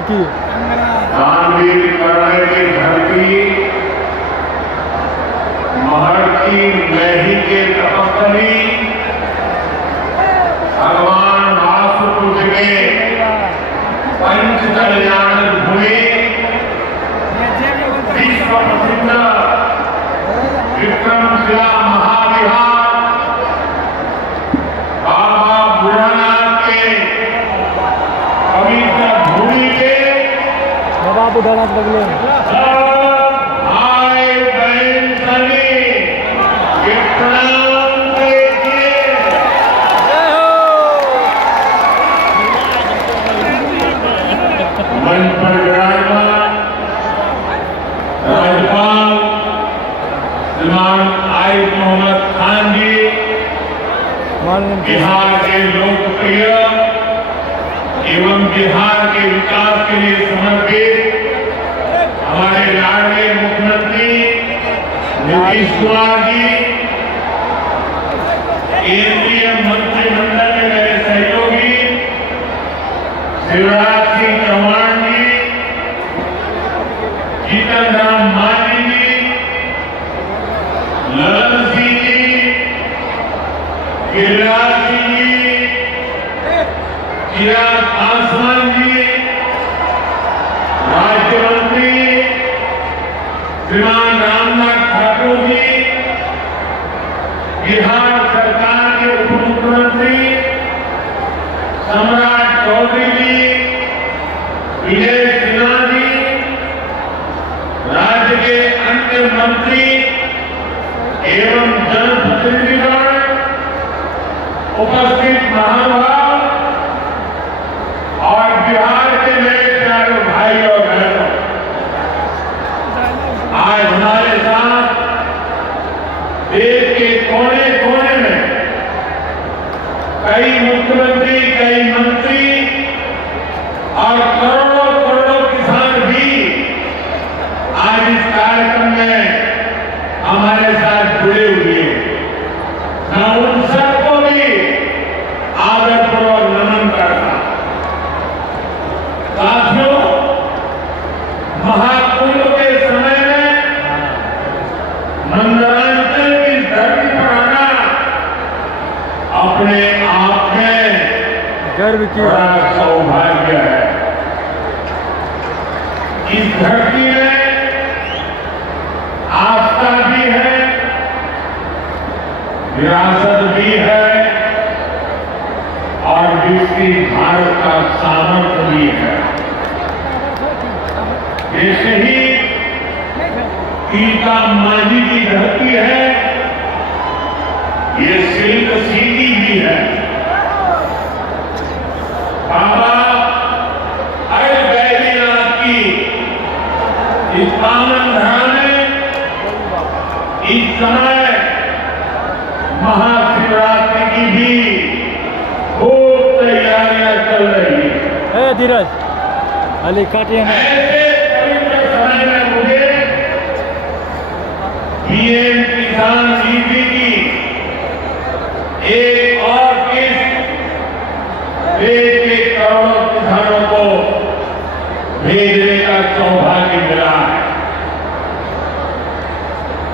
विकी दानवीर करने की धरती महर्षि मैही के तपस्वी भगवान वासुपुत्र के पंच कल्याण भूमि विश्व प्रसिद्ध विक्रमशिला महाविहार बाबा बुढ़ानाथ के पवित्र भूमि के बाबा बुढ़ानाथ बगले में भाई बहन सभी ये प्रणाम कीजिए। मंच पर विराजमान राज्यपाल श्रीमान आरिफ मोहम्मद खान जी, बिहार के लोकप्रिय एवं बिहार के विकास के लिए समर्पित हमारे लाडले मुख्यमंत्री नीतीश कुमार जी, केंद्रीय मंत्रिमंडल में मेरे सहयोगी शिवराज सिंह चौहान जी, जीतन राम मांझी जी, ललन सिंह जी, गिरिराज सिंह जी, चिराग पासवान जी, राज्य मंत्री श्रीमान रामनाथ ठाकुर जी, बिहार सरकार के उप मुख्यमंत्री सम्राट चौधरी जी, विजय सिन्हा जी, राज्य के अन्य मंत्री एवं जनप्रतिनिधिगण, उपस्थित महानुभाव और बिहार के मेरे प्यारे भाई और बहनों, आज हमारे साथ देश के कोने कोने में कई मुख्यमंत्री, कई मंत्री और करोड़ों करोड़ों किसान भी आज इस कार्यक्रम में हमारे साथ जुड़े हुए हैं। मैं उन सबको भी आदरपूर्वक नमन करता हूं। साथियों, महाकुंभ के समय में मंदरांचल की धरती पर आना अपने आप में गर्व की बड़ा सौभाग्य है। इस धरती में आस्था भी है, विरासत भी है और विकसित भारत का सामर्थ्य भी है। ये शहीद टीका मांझी की धरती है, ये सिल्क सिटी भी है। बाबा अटल बैद्यनाथ की इस पावन धरा में इस समय महाशिवरात्रि की भी खूब तैयारियां चल रही है। धीरज अली काटिए ऐसे पवित्र समय में मुझे पीएम किसान निधि की एक और किस्त देश के करोड़ों किसानों को भेजने का सौभाग्य मिला है।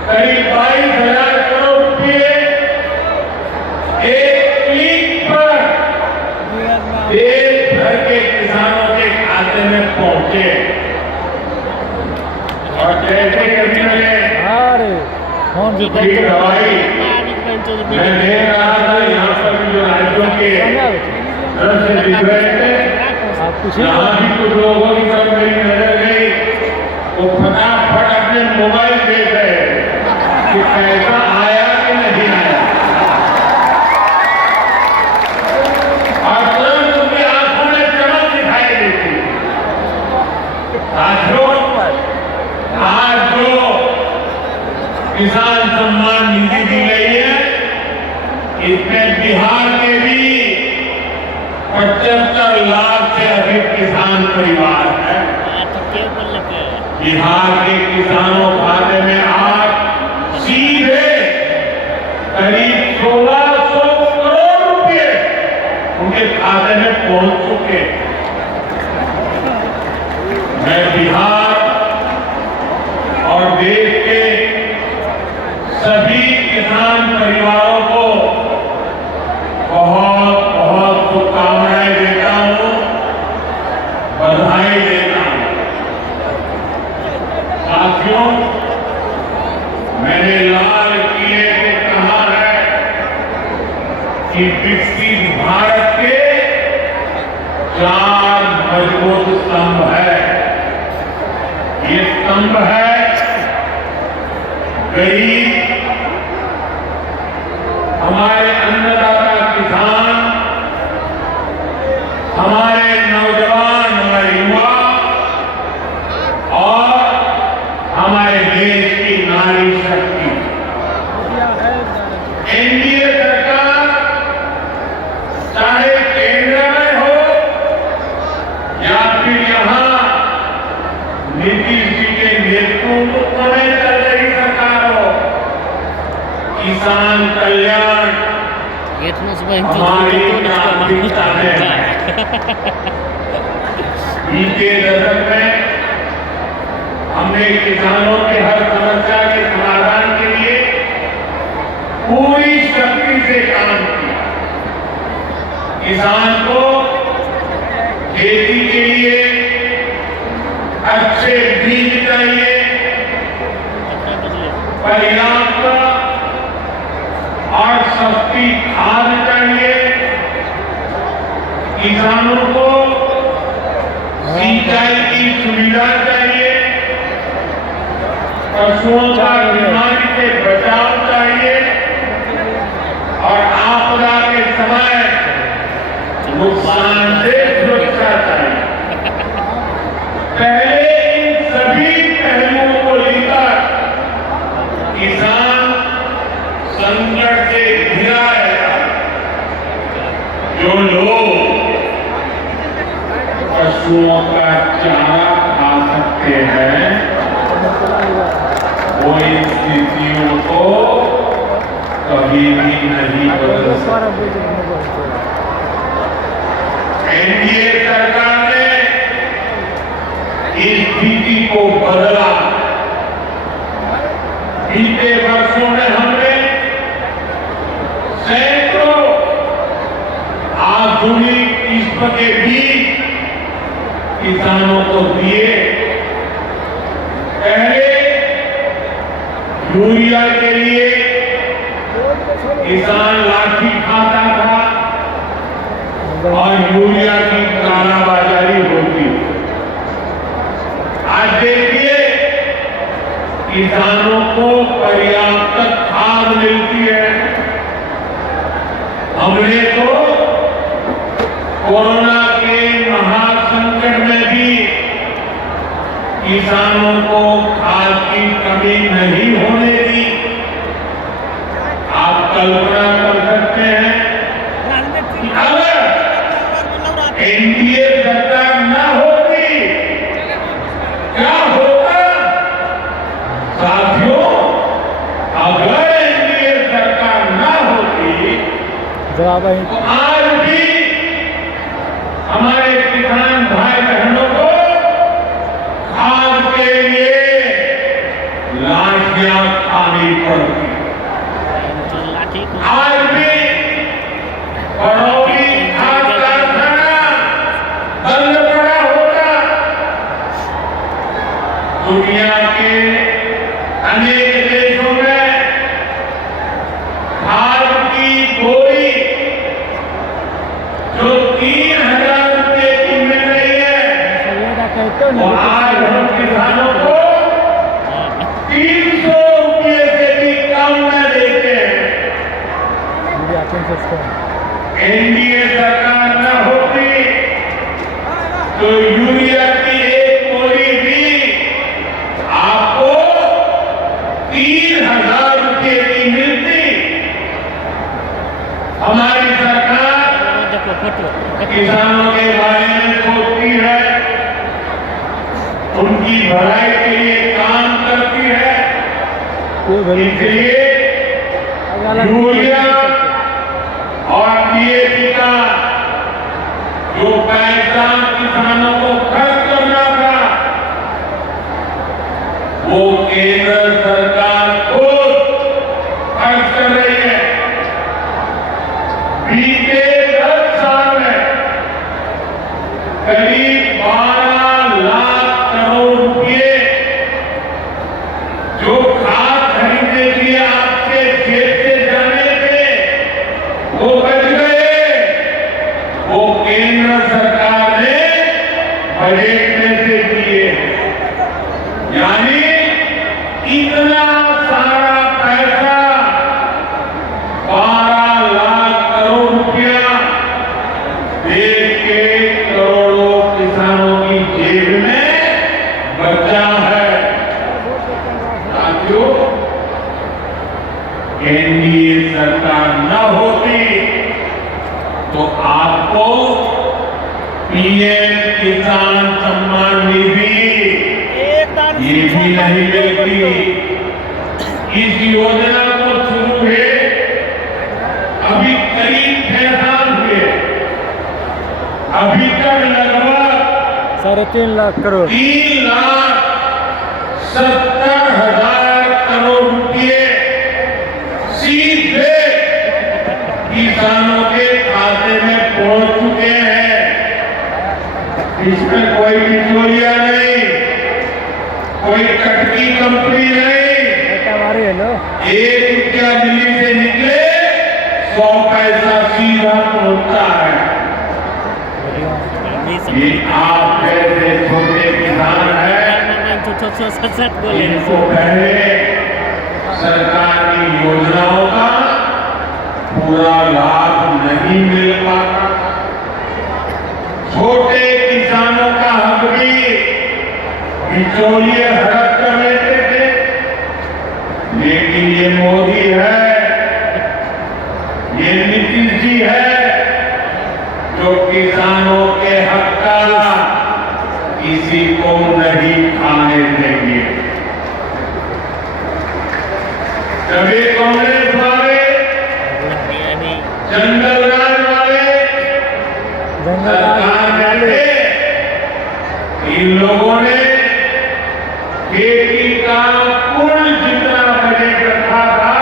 करीब 22,000 करोड़ रुपए एक क्लिक पर देश भर के किसानों के खाते में पहुंचे और कैसे कभी मिले फोन की दवाई मैं दे रहा था। यहाँ पर जो राज्यों के तरफ से विधेयक थे, यहाँ भी कुछ लोगों की तरफ मेरी नजर गई, वो फटाफट अपने मोबाइल देख रहे कि पैसा आया कि नहीं आया, और तुरंत उनकी आंखों में चमक दिखाई देती। साथियों, आज जो किसान सम्मान निधि दी गई है, इसमें बिहार के भी 75 लाख से अधिक किसान परिवार है। बिहार के किसानों खाते में आज सीधे करीब 1600 करोड़ रुपए उनके खाते में पहुंच चुके। और देश के सभी किसान परिवारों को बहुत बहुत शुभकामनाएं देता हूं, बधाई देता हूं। साथियों, मैंने लाल किले से कहा है कि विकसित भारत के 4 मजबूत स्तंभ है। ये स्तंभ है गरीब, हमारे अन्नदाता किसान, हमारे नौजवान, हमारे युवा और हमारे देश की नारी शक्ति। एनडीए सरकार चाहे केंद्र में हो या फिर यहां नीतीश जी के नेतृत्व में चल रही सरकार हो, किसान कल्याण हमारी प्राथमिकता है। बीते दशक में हमने किसानों की हर समस्या के समाधान के लिए पूरी शक्ति से काम किया। किसान को खेती के लिए अच्छे बीज चाहिए, पर्याप्त और सस्ती खाद चाहिए, किसानों को सिंचाई की सुविधा चाहिए, पशुओं का बीमारी से बचाव चाहिए और आपदा के समय नुकसान से सुरक्षा चाहिए। पहले इन सभी पहलुओं को लेकर किसान संकट से घिरा है। जो लोग पशुओं का चारा खा सकते हैं वो इन स्थितियों को कभी भी नहीं बदल सकते। एनडीए सरकार ने इस स्थिति को बदला। बीते वर्षों में हमने सैकड़ों आधुनिक किस्म के बीज किसानों को दिए। पहले यूरिया के लिए किसान लाठी खाता था और यूरिया की कालाबाजारी होती। आज देखिए किसानों को पर्याप्त खाद मिलती है। हमने तो कोरोना के महासंकट में भी किसानों को खाद की कमी नहीं होने दी। आप कल्पना कर सकते हैं कि अगर एनडीए सरकार न होती क्या होता। साथियों, अगर एनडीए सरकार न होती तो आज भी हमारे किसान भाई बहनों को खाद के लिए लाठियां खानी पड़ती। आज भी बड़ौनी खाद कारखाना बंद पड़ा होता। दुनिया के अनेक देशों में खाद की बोरी जो 3,000 रुपए की मिल रही है वो आज हम किसानों को 300 रुपये से भी कम में देते हैं। एनडीए सरकार न होती तो यूरिया की एक बोरी भी आपको 3,000 रुपये की मिलती। हमारी सरकार किसानों के बारे में सोचती है, उनकी भलाई के लिए काम करती है। इसलिए यूरिया और डीएपी का जो पैसा किसानों को खर्च करना था वो केंद्र सरकार खुद खर्च कर रही है। बीते 10 साल में करीब 12 लाख करोड़ रुपए जो खाद खरीदने के लिए आपके जेब से जाने थे वो बच गए। वो केंद्र सरकार ने बजट में से दिए। यानी इतना सारा पैसा 12 लाख करोड़ रुपया देश के करोड़ों किसानों की जेब में बचा है। साथियों, एनडीए सरकार न होती तो आपको पीएम किसान सम्मान निधि ये भी नहीं मिलती। इस योजना को शुरू हुए अभी करीब 6 साल हुए। अभी तक लगभग 3.5 लाख करोड़ 3,70,000 करोड़ रुपए सीधे किसानों के खाते में पहुंच चुके हैं। इसमें कोई बिचौलिया नहीं, कोई कटकी कंपनी नहीं। हेलो 1 रुपया दिल्ली से निकले 100 पैसा सीधा पहुंचता है। ये आप जैसे छोटे किसान हैं, इनको पहले सरकार की योजनाओं का पूरा लाभ नहीं मिल पाता। छोटे किसानों का हक भी बिचौलिए हड़प कर लेते थे। लेकिन ये मोदी है, ये नीतीश जी है जो किसानों के हक का किसी को नहीं खाने देंगे। कभी कांग्रेस वाले, जंगल राज वाले सरकार में थे, इन लोगों ने खेती का कुल जितना बजट रखा था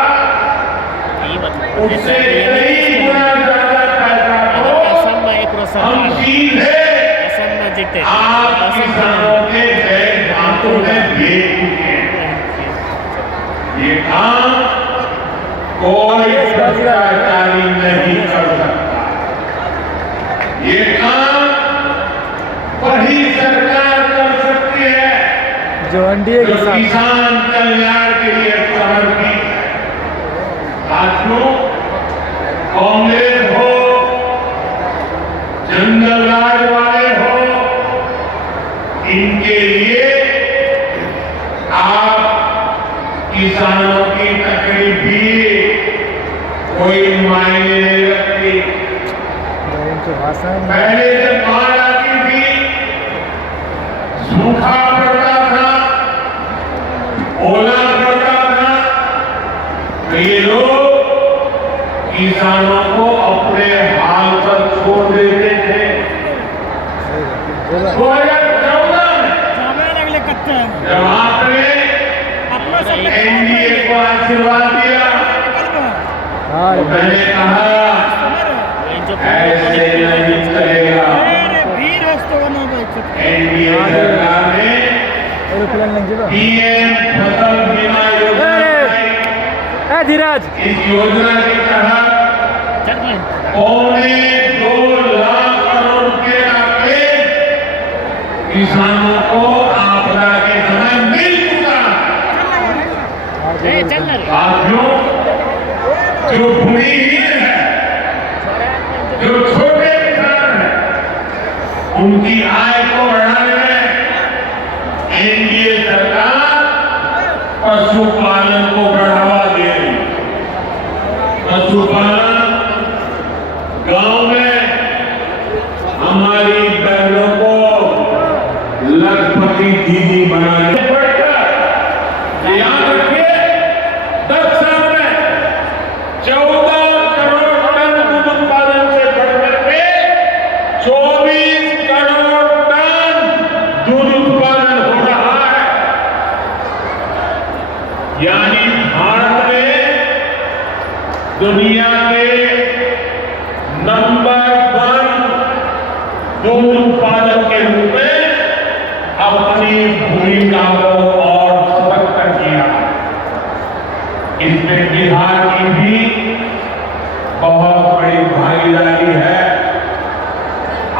उससे कई गुना ज्यादा पैसा तो हम सीधे आप किसानों के बैंक खातों में भेज चुके हैं। ये काम कोई सरकारी नहीं कर सकता। ये काम वही सरकार कर सकती है जो एनडीए के साथ किसान कल्याण के लिए समर्पित है। साथियों, कांग्रेस हो, जंगल राज वाले हो, इनके लिए आप किसानों की तकलीफ भी कोई मायने नहीं रखती। उनके भाषण पहले जब बाढ़ आती थी, सूखा पड़ता था, ओला पड़ता था, तो ये लोग किसानों को अपने हाल पर छोड़ देते थे। 2014 में जब आपने एनडीए को आशीर्वाद दिया तो मैंने कहा ऐसे नहीं चलेगा। एनडीए सरकार ने पीएम फसल बीमा योजना बनाई। धीरज इस योजना के तहत 2.25 लाख करोड़ रुपए का क्लेम किसानों को आपदा के समय मिल चुका है। साथियों, जो भूमिहीन है, जो छोटे किसान है, उनकी आय को बढ़ाने में एनडीए सरकार पशुपालन को बढ़ावा दे रही है। पशुपालन गांव में हमारी बहनों को लखपति दीदी बनाने बढ़कर याद रखिए 10 साल में 14 करोड़ टन दूध उत्पादन से बढ़कर के 24 करोड़ टन दूध उत्पादन हो रहा है। यानी भारत में दुनिया के नंबर 1 दूध उत्पादक के रूप में अपनी भूमिका को और सशक्त किया। इसमें बिहार की भी बहुत बड़ी भागीदारी है।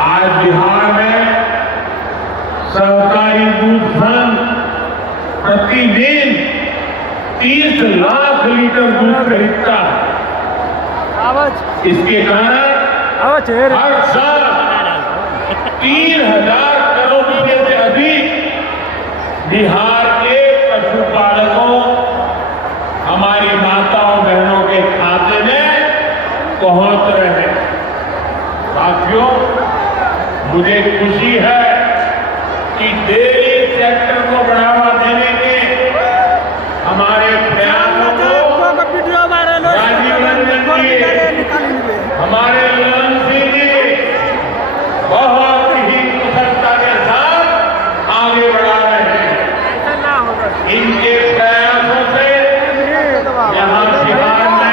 आज बिहार में सहकारी दूध संघ प्रतिदिन 30 लाख लीटर दूध खरीदता है। आवाज इसके कारण आवाज है रे। हर साल 3,000 करोड़ रुपए से अधिक बिहार के पशुपालकों, हमारी माताओं बहनों के खाते में पहुंच रहे हैं। साथियों, मुझे खुशी है कि डेयरी सेक्टर को बढ़ावा देने के हमारे प्रयासों को राजीव रंजन जी, हमारे ललन सिंह जी बहुत ही कुशलता के साथ आगे बढ़ा रहे हैं। इनके प्रयासों से यहाँ बिहार में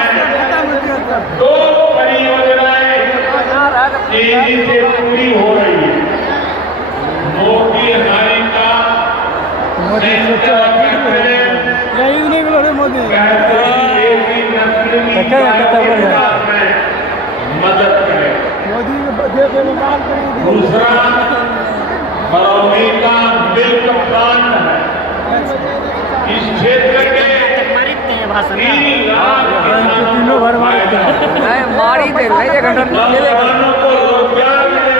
2 परियोजनाएं तेजी से पूरी हो रही है। मोदी हमारी का मोदी सोचा यही नहीं बोल रहे मोदी मदद करें। मोदी दूसरा बरौनी का मिल्क प्लांट है। इस क्षेत्र के 3 लाख तीनों भर मारी दे भाई 1 घंटा नौजवानों को रोजगार मिले।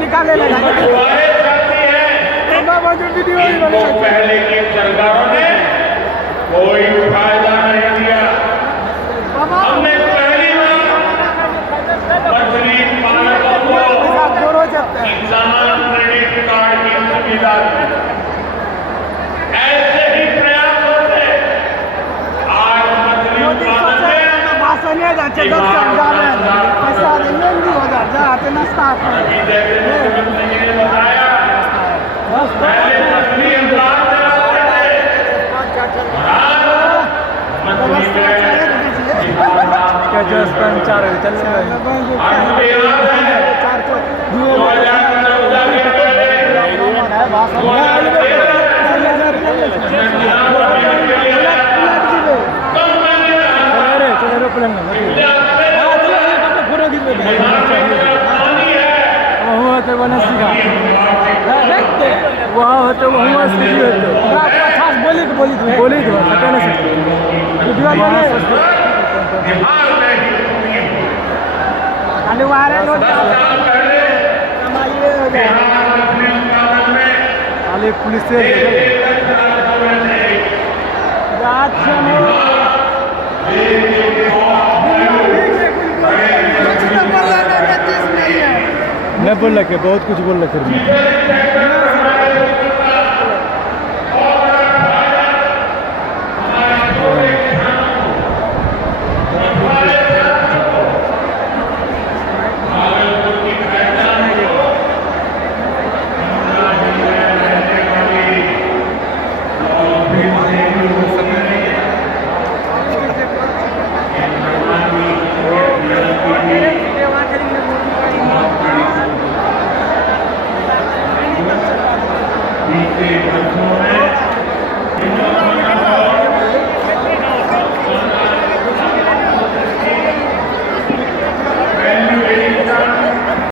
निकाले मछुआरे चाहते हैं, इनको पहले की सरकारों ने कोई फायदा नहीं दिया। हमने पहली बार मछली पालकों को किसान क्रेडिट कार्ड की सुविधा दी। ऐसे ही प्रयास होते आज मछली उत्पादन में अभी जैसे मुख्यमंत्री जी ने बताया, पहले मछली अनुदान देना पड़ते आज मछली क्या 4 चल रहा है। आपको याद है 2014 के पहले आले पुलिस से मैं बोल रखे बहुत कुछ बोल रखे।